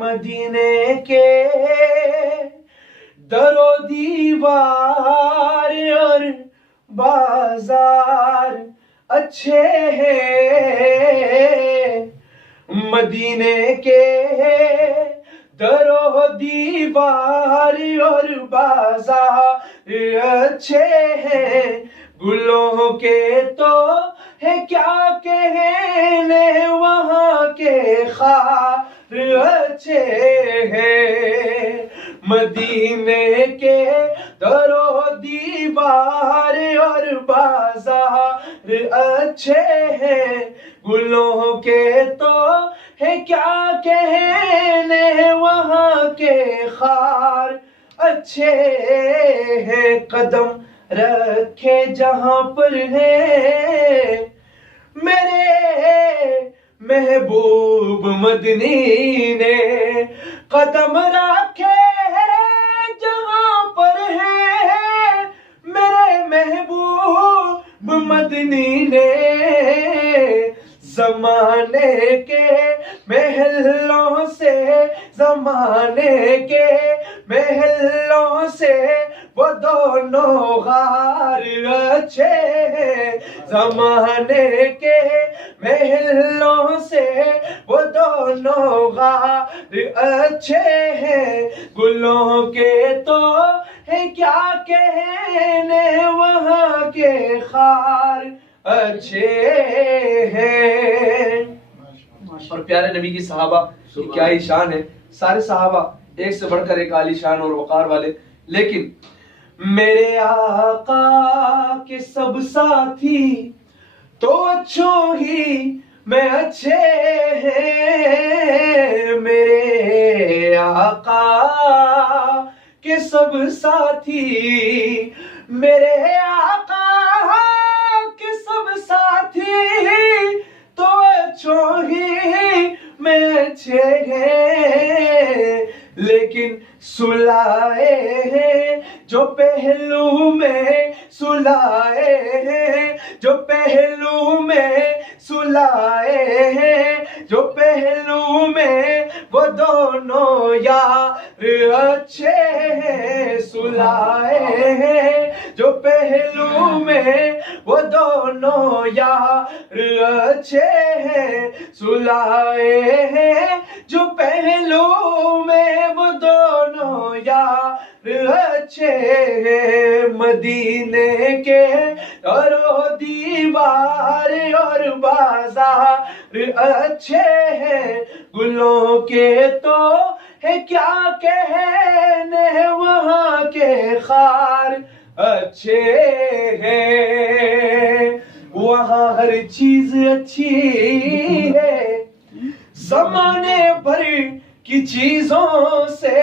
مدینے کے در و دیوار اور بازار اچھے ہیں، مدینے کے در و دیوار اور بازار اچھے ہیں، گلوں کے تو ہے کیا کہنے وہاں کے خار اچھے ہیں، مدینے کے در و دیوار اور بازار اچھے ہیں، گلوں کے تو ہے کیا کہنے وہاں کے خار اچھے ہیں، قدم رکھے جہاں پر ہے میرے محبوب مدنی نے، قدم رکھے جہاں پر ہے میرے محبوب مدنی نے، زمانے کے محلوں سے زمانے کے محلوں سے وہ دونوں غار اچھے ہیں، زمانے کے محلوں سے وہ دونوں غار اچھے ہیں، گلوں کے تو ہے کیا کہنے وہاں کے خار اچھے ہیں۔ اور پیارے نبی کی صحابہ کی کیا ہی شان ہے، سارے صحابہ ایک سے بڑھ کر ایک عالی شان اور وقار والے، لیکن میرے آقا کے سب ساتھی تو اچھوں ہی میں اچھے ہیں، میرے آقا کے سب ساتھی، میرے آقا کے سب ساتھی تو اچھوں ہی میں اچھے ہیں، لیکن سلائے ہیں جو پہلو میں سلائے ہیں، جو پہلو میں سلائے ہیں، جو پہلو میں وہ دونوں یار اچھے ہیں، سلائے ہیں جو پہلو میں وہ دونوں یار اچھے ہیں، سلائے ہیں جو پہلو میں وہ دونوں یار اچھے ہیں، مدینے کے در و دیوار اور بازار اچھے ہیں، گلوں کے تو ہے کیا کہنے وہاں کے خار اچھے ہیں، وہاں ہر چیز اچھی ہے زمانے بھر کی چیزوں سے۔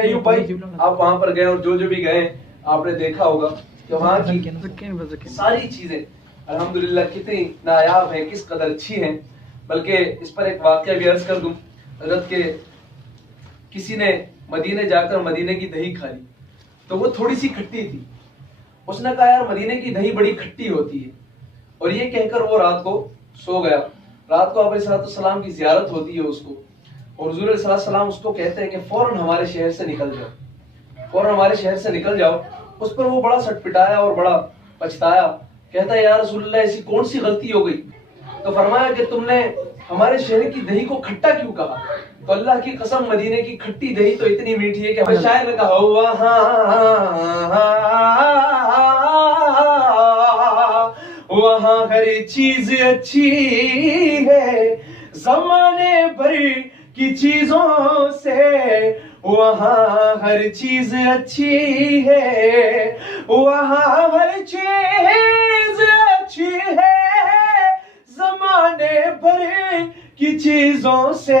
ایوب بھائی آپ وہاں پر گئے اور جو بھی گئے آپ نے دیکھا ہوگا کہ وہاں کی ساری چیزیں الحمدللہ کتنی نایاب ہیں، کس قدر اچھی ہیں، بلکہ اس پر ایک واقعہ بھی عرض کر دوں حضرت کہ کسی نے مدینے جا کر مدینے کی دہی کھا لی تو وہ تھوڑی سی کھٹی تھی، اس نے کہا یار مدینے کی دہی بڑی کھٹی ہوتی ہے، اور یہ کہہ کر وہ رات کو سو گیا۔ رات کو آپ علیہ السلام کی زیارت ہوتی ہے اس کو، اور حضور علیہ السلام اس کو کہتے ہیں کہ فوراً ہمارے شہر سے نکل جاؤ، فوراً ہمارے شہر سے نکل جاؤ۔ اس پر وہ بڑا سٹ پٹایا اور بڑا پچھتایا، کہتا ہے یا رسول اللہ ایسی کون سی غلطی ہو گئی؟ تو فرمایا کہ تم نے ہمارے شہر کی دہی کو کھٹا کیوں کہا؟ تو اللہ کی قسم مدینے کی کھٹی دہی تو اتنی میٹھی ہے کہ شاعر نے کہا وہاں ہر چیز اچھی ہے زمانے بھر کی چیزوں سے، وہاں ہر چیز اچھی ہے، وہاں ہر چیز اچھی ہے زمانے بھر کی چیزوں سے،